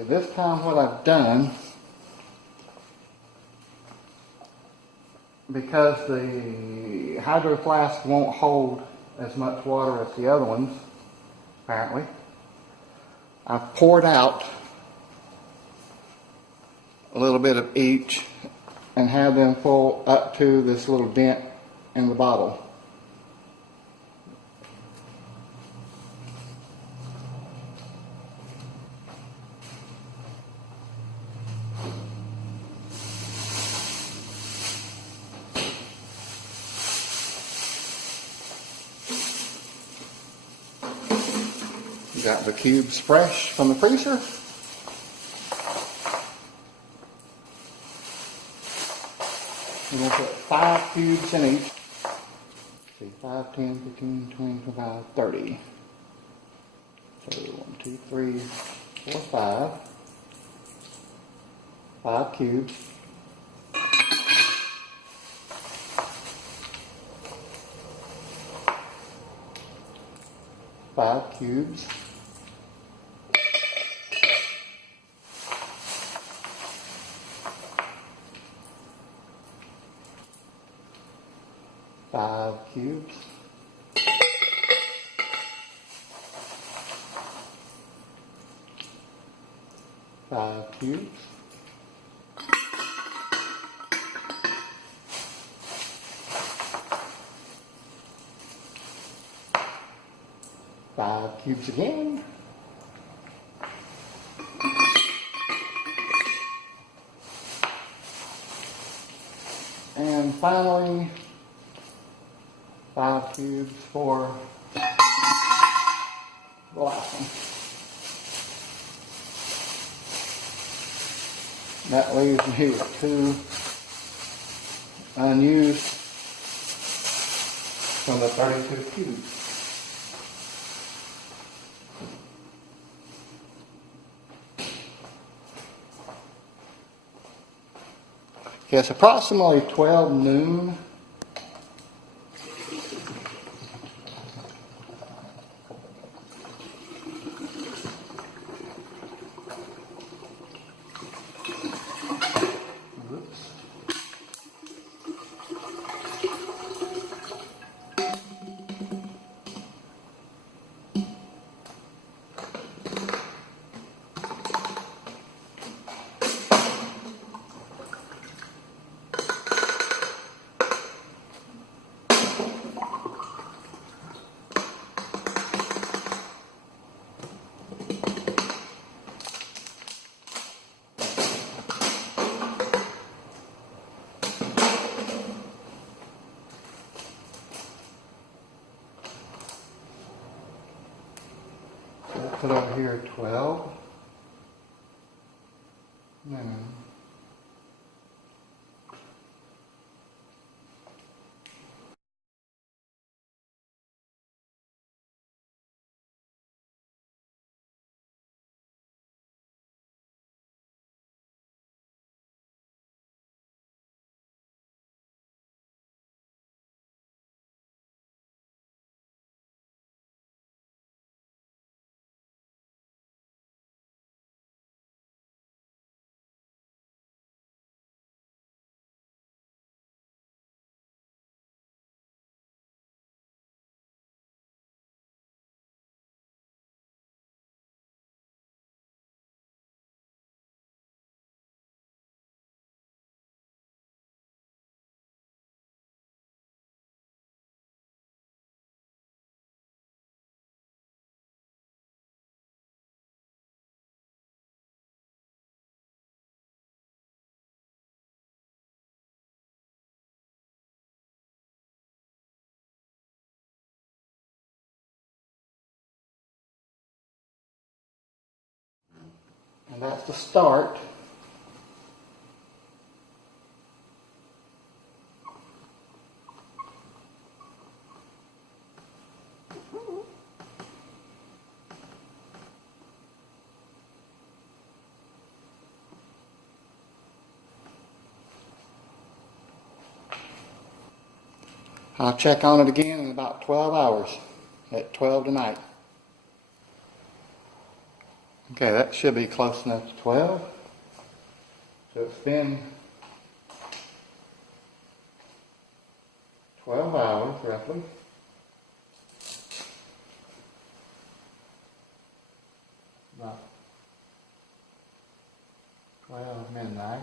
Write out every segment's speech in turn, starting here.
Okay, this time what I've done, because the Hydro Flask won't hold as much water as the other ones, apparently, I've poured out a little bit of each and have them full up to this little dent in the bottle. Got the cubes fresh from the freezer. We're going to put 5 cubes in each. See, 5, 10, 15, 20, 25, 30. So 1, 2, 3, 4, 5. 5 cubes. Five cubes. Five cubes. Five cubes. Five cubes again. And finally, 5 cubes for the last one. That leaves me with 2 unused from the 32 cubes. Okay, it's approximately 12 noon. Put over here 12. Noon. And that's the start. I'll check on it again in about 12 hours at 12 tonight. Okay, that should be close enough to 12. So it's been 12 hours roughly. About 12 midnight.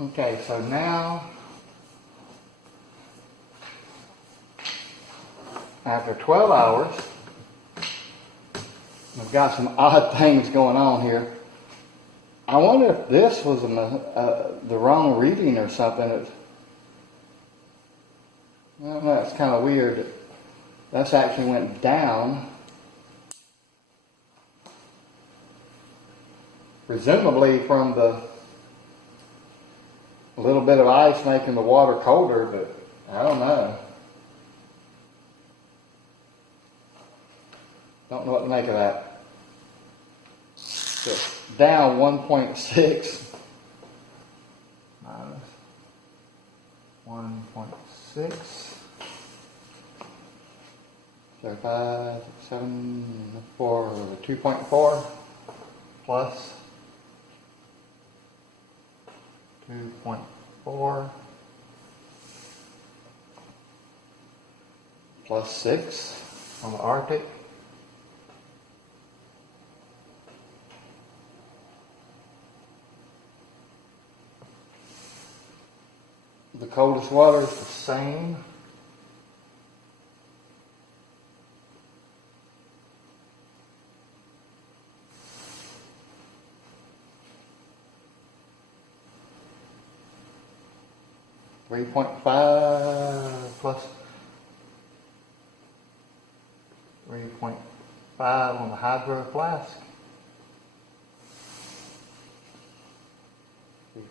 Okay, so now, after 12 hours, I've got some odd things going on here. I wonder if this was the wrong reading or something. Well, that's kind of weird. That's actually went down. Presumably from the little bit of ice making the water colder, but I don't know. Don't know what to make of that. So down 1.6 minus 1.6. So 5, 7, 4, 2.4 plus 2.4 plus 6 on the Arctic. The coldest water is the same. .5 plus 3.5 on the hydro flask.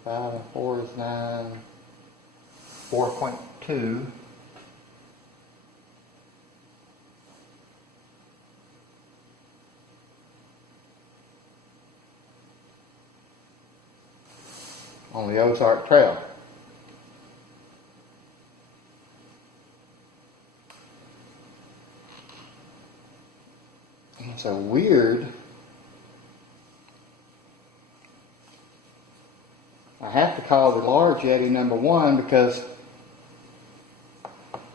5 and 4 is 9. 4.2. On the Ozark Trail. It's a weird. I have to call the large Yeti number 1 because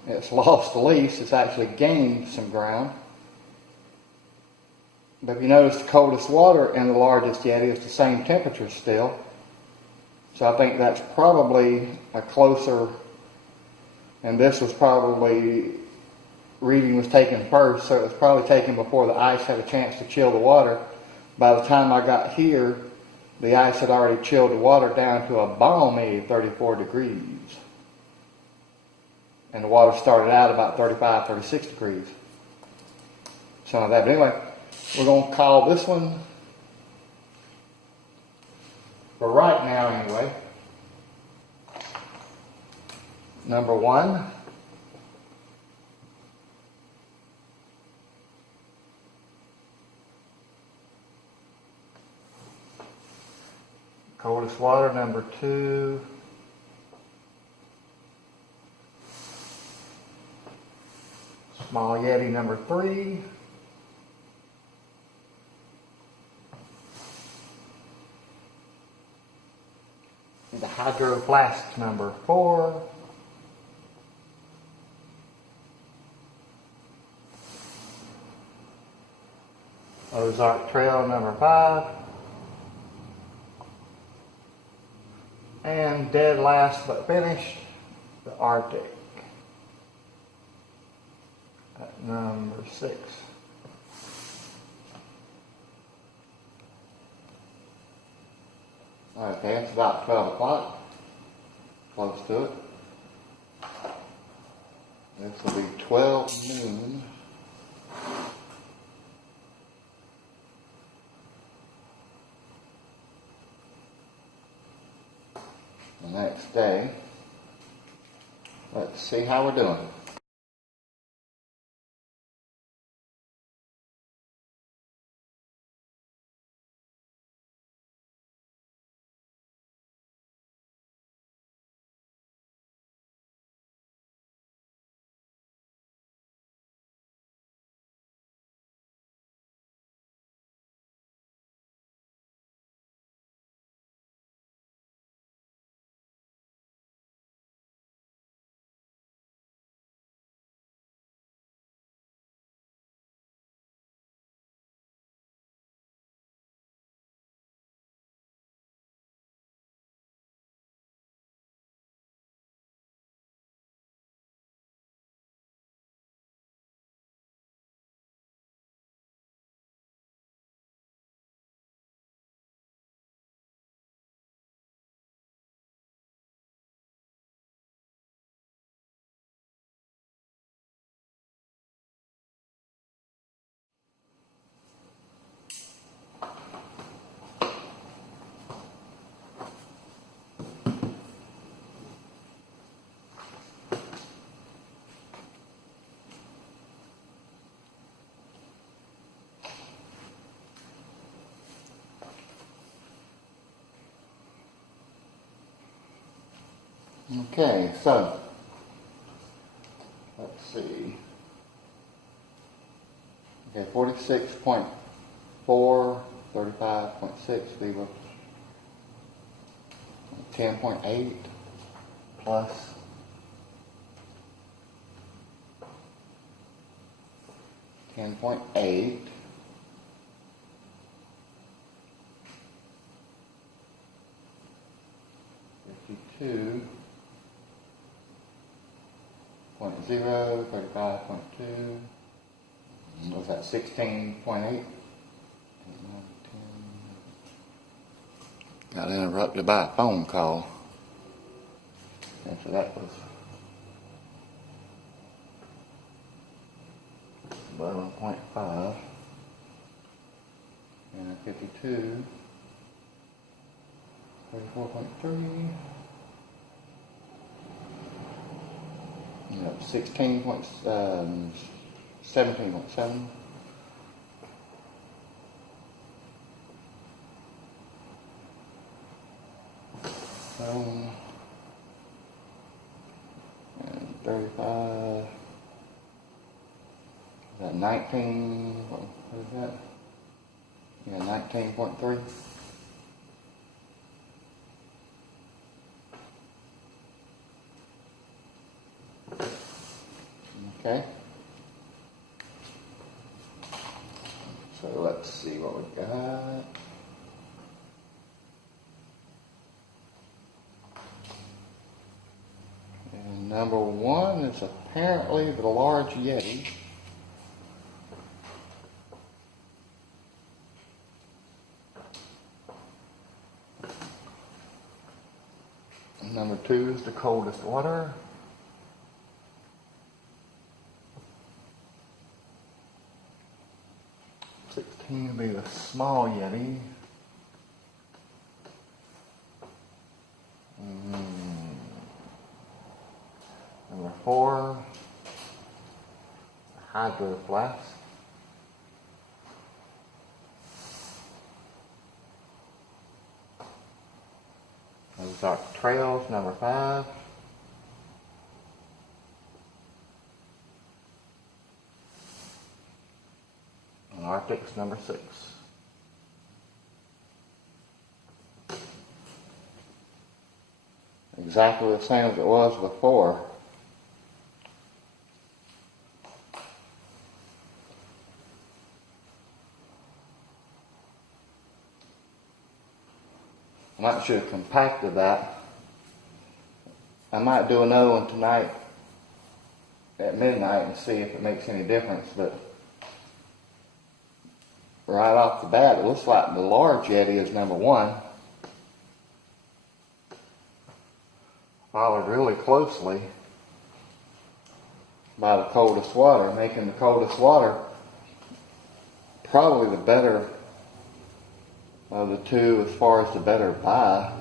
it's lost the least. It's actually gained some ground. But if you notice, the coldest water in the largest Yeti is the same temperature still. So I think that's probably a closer, and this was probably, reading was taken first, so it was probably taken before the ice had a chance to chill the water. By the time I got here, the ice had already chilled the water down to a balmy 34 degrees. And the water started out about 35, 36 degrees. Something like that. But anyway, we're going to call this one, for right now anyway, number 1. Coldest water, number 2. Small Yeti number 3. The Hydro Flask number 4. Ozark Trail number 5. And dead last but finished, the RTIC at number 6. Okay, it's about 12 o'clock, close to it. This will be 12 noon. The next day. Let's see how we're doing. Okay, so let's see. Okay, 46.4, 35.6, we were 10.8 plus 10.8. Two. 0.0, 35.2, was that 16.8? Got interrupted by a phone call. And so that was 11.5. And 52, 34.3. 17.7. And 35. Is that 19? What is that? Yeah, 19.3. Okay. So let's see what we got. And number 1 is apparently the large Yeti. And number 2 is the coldest water. Will be the small Yeti. Number 4, the Hydro Flask. Ozark Trails, number 5. RTIC's number 6. Exactly the same as it was before. I might should have compacted that. I might do another one tonight at midnight and see if it makes any difference, but right off the bat, it looks like the large YETI is number 1. Followed really closely by the Coldest water, making the Coldest water probably the better of the two as far as the better buy.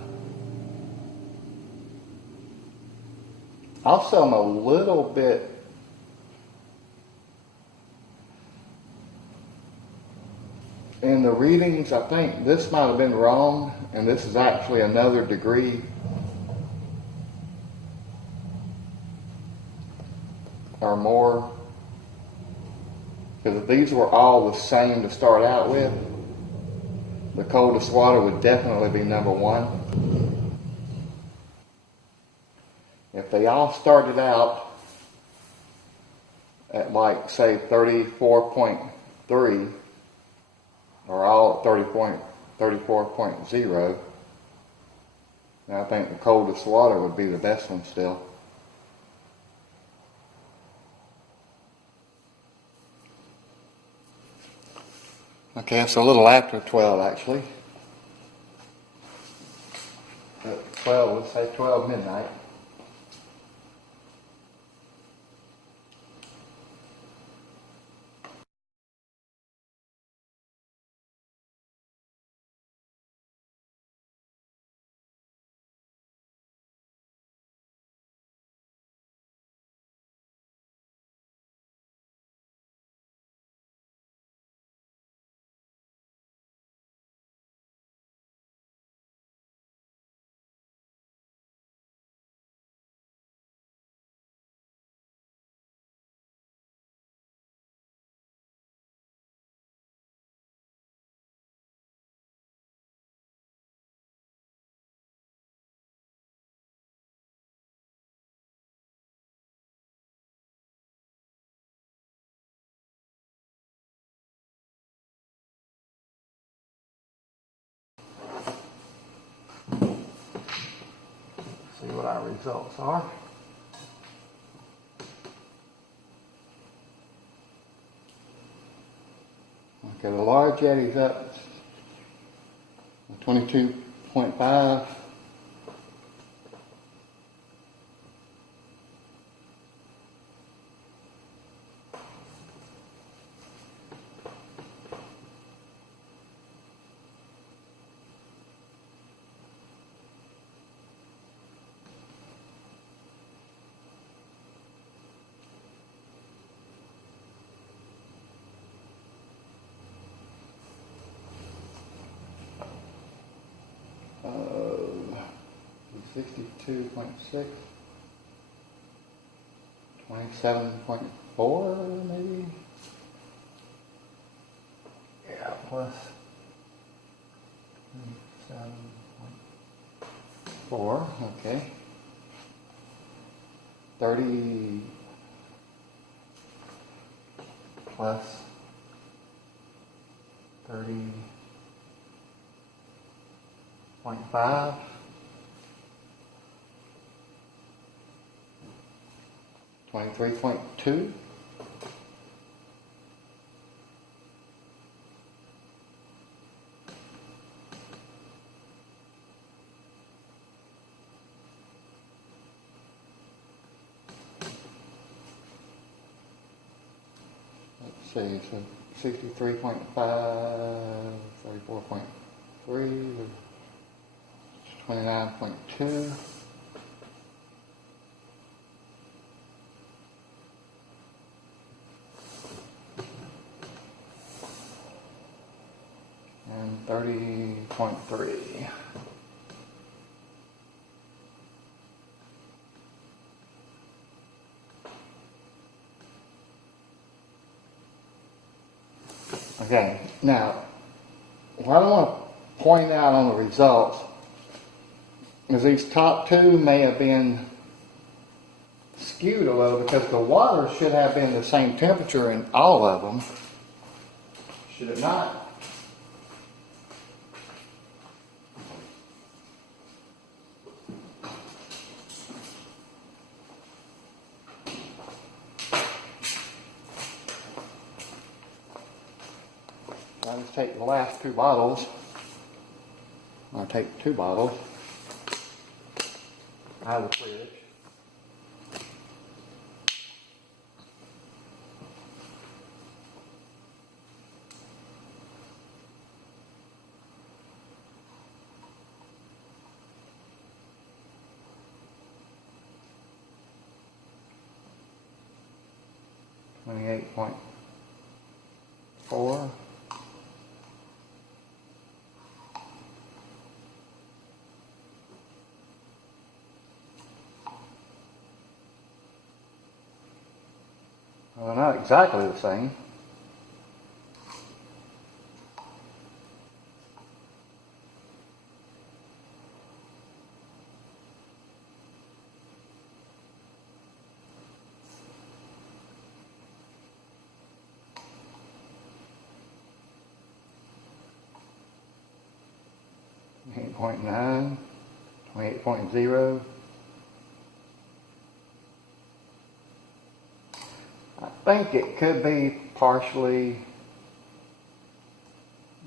Also, I'm a little bit in the readings. I think this might have been wrong, and this is actually another degree or more, because if these were all the same to start out with, the Coldest water would definitely be number 1. If they all started out at, like, say 34.3 or all at 34.0, I think the Coldest water would be the best one still. Okay, it's a little after 12 actually. At 12, let's say 12 midnight. See what our results are. Okay, the large YETI's up 22.5. Uh, 62.6, 27.4 maybe? Yeah, plus 27.4, okay. 30 plus 30.5. 23.2. Let's see, so 63.5, 34.3, 29.2. And 30.3. Okay, now, what I want to point out on the results is these top two may have been skewed a little because the water should have been the same temperature in all of them. Should it not? I'll just take the last two bottles. I'll take 2 bottles out of the fridge. .4. Well, not exactly the same. .9, 28.0. I think it could be partially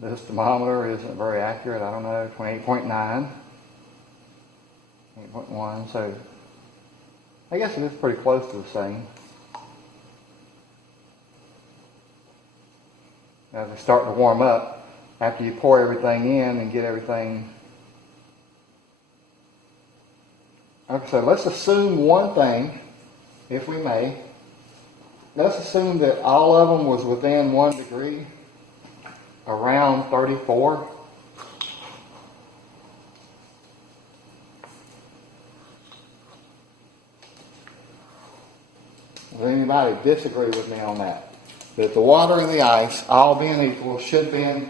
this thermometer isn't very accurate. I don't know. 28.9, 8.1. So I guess it is pretty close to the same. As they start to warm up, after you pour everything in and get everything. Okay, so let's assume one thing, if we may. Let's assume that all of them was within 1 degree, around 34. Does anybody disagree with me on that? That the water and the ice, all being equal, should be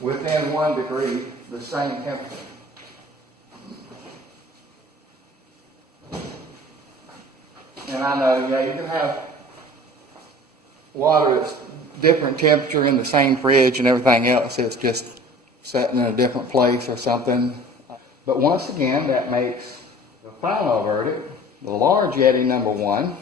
within 1 degree, the same temperature. And I know, yeah, you can have water that's different temperature in the same fridge and everything else. It's just sitting in a different place or something. But once again, that makes the final verdict, the large Yeti number 1.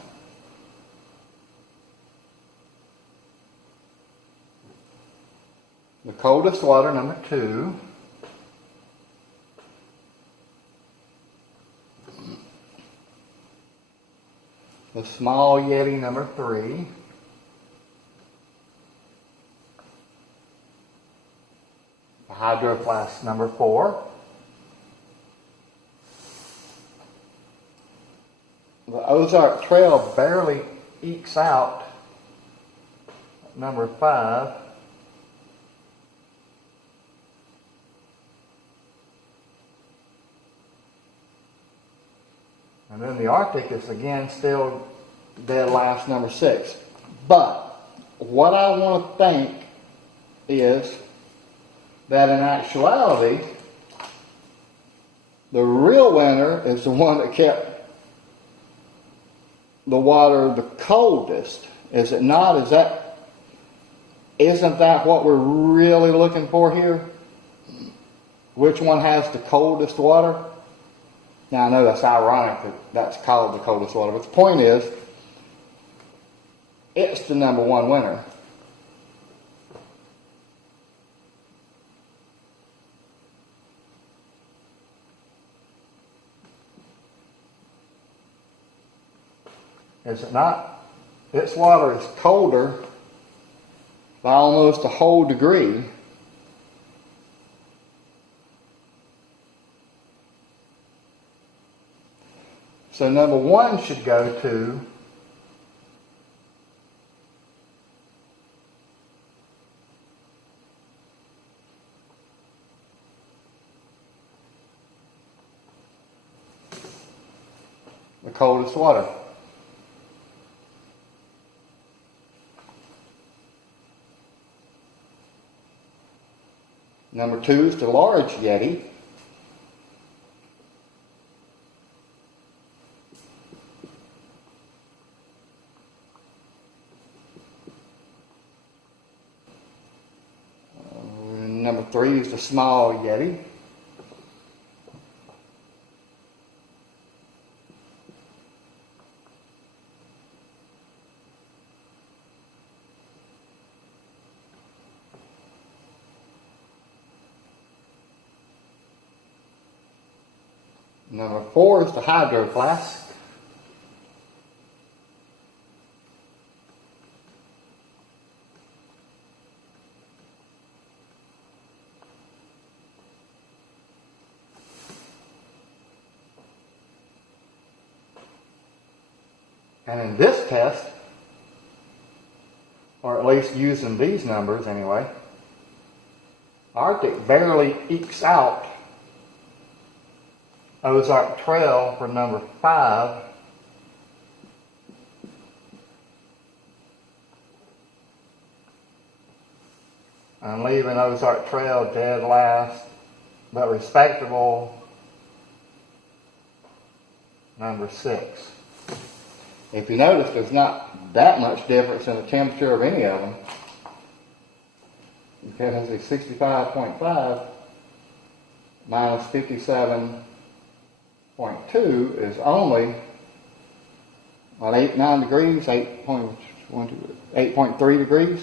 The coldest water number 2. The small Yeti number 3. The Hydro Flask number 4. The Ozark Trail barely ekes out number 5. And then the Arctic is again still dead last, number 6. But what I want to think is that in actuality, the real winner is the one that kept the water the coldest. Is it not? Isn't that what we're really looking for here? Which one has the coldest water? Now, I know that's ironic that that's called the coldest water, but the point is, it's the number 1 winner. Is it not? Its water is colder by almost a whole degree. So number 1 should go to the coldest water. Number 2 is the large YETI. Number 3 is the small YETI. Number 4 is the hydro flask. And in this test, or at least using these numbers anyway, Arctic barely ekes out Ozark Trail for number 5. And leaving Ozark Trail dead last, but respectable number 6. If you notice, there's not that much difference in the temperature of any of them. Because it's 65.5 minus 57.2 is only, what, 9 degrees, 8.3 degrees.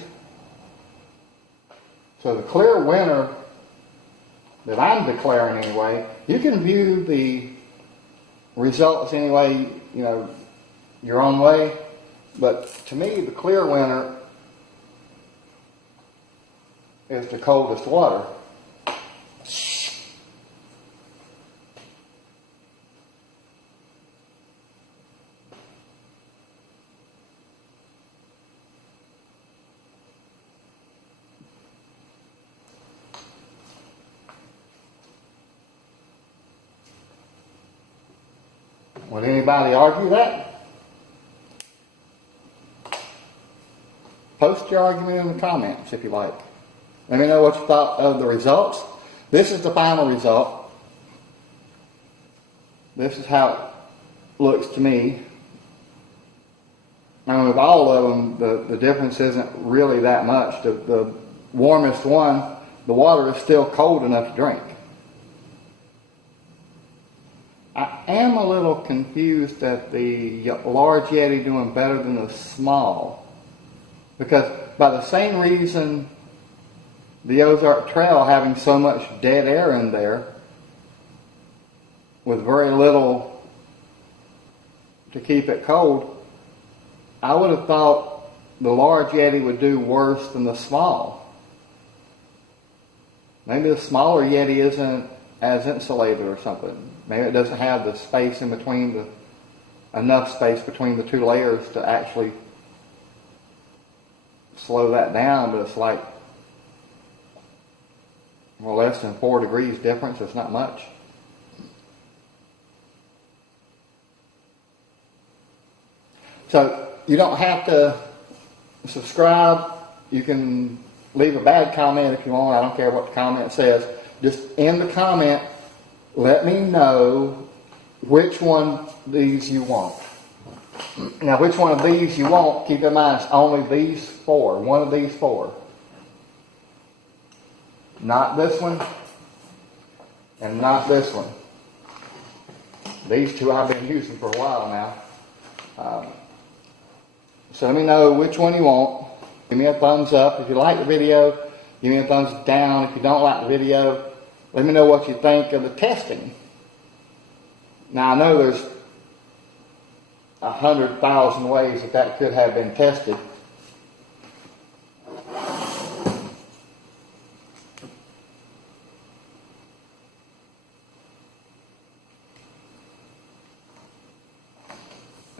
So the clear winner that I'm declaring anyway, you can view the results anyway, your own way, but to me the clear winner is the coldest water. Would anybody argue that? Post your argument in the comments if you like. Let me know what you thought of the results. This is the final result. This is how it looks to me. And with all of them, the difference isn't really that much. The warmest one, the water is still cold enough to drink. I am a little confused at the large YETI doing better than the small. Because by the same reason the Ozark Trail having so much dead air in there with very little to keep it cold, I would have thought the large YETI would do worse than the small. Maybe the smaller YETI isn't as insulated or something. Maybe it doesn't have the space in between, enough space between the two layers to actually slow that down, but it's like, well, less than 4 degrees difference. It's not much. So you don't have to subscribe. You can leave a bad comment if you want. I don't care what the comment says. Just in the comment, let me know which one of these you want. Now, which one of these you want, keep in mind, it's only these 4. One of these 4. Not this one, and not this one. These 2 I've been using for a while now. So let me know which one you want. Give me a thumbs up if you like the video. Give me a thumbs down if you don't like the video. Let me know what you think of the testing. Now, I know there's 100,000 ways that could have been tested.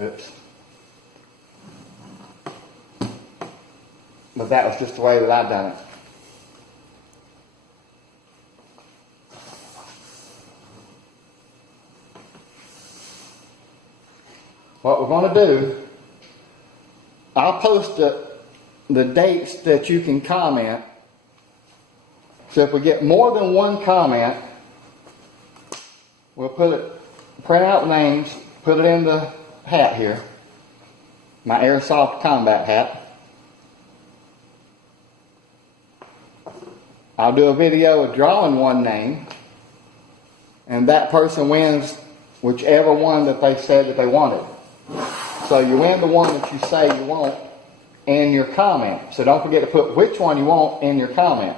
Oops. But that was just the way that I've done it. What we're going to do, I'll post the dates that you can comment So if we get more than one comment, we'll print out names, put it in the hat here, my airsoft combat hat. I'll do a video of drawing one name, and that person wins whichever one that they said that they wanted. So you win the one that you say you want in your comment. So don't forget to put which one you want in your comment,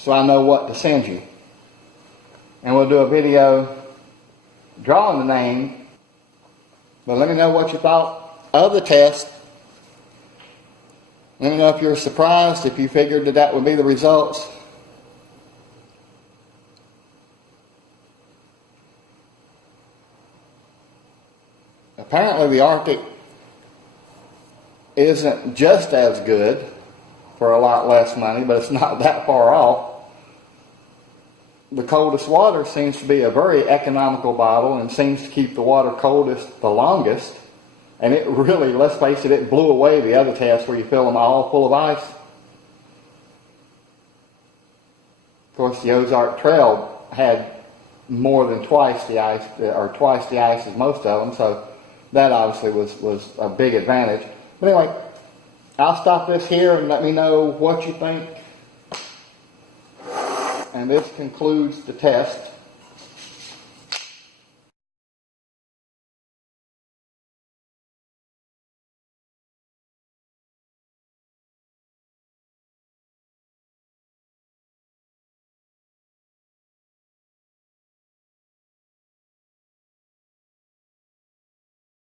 so I know what to send you. And we'll do a video drawing the name. But let me know what you thought of the test. Let me know if you were surprised, if you figured that that would be the results. Apparently the Arctic isn't just as good for a lot less money, but it's not that far off. The coldest water seems to be a very economical bottle and seems to keep the water coldest the longest. And it really, let's face it, it blew away the other tests where you fill them all full of ice. Of course, the Ozark Trail had more than twice the ice, or twice the ice as most of them, so that obviously was a big advantage. But anyway, I'll stop this here and let me know what you think. And this concludes the test.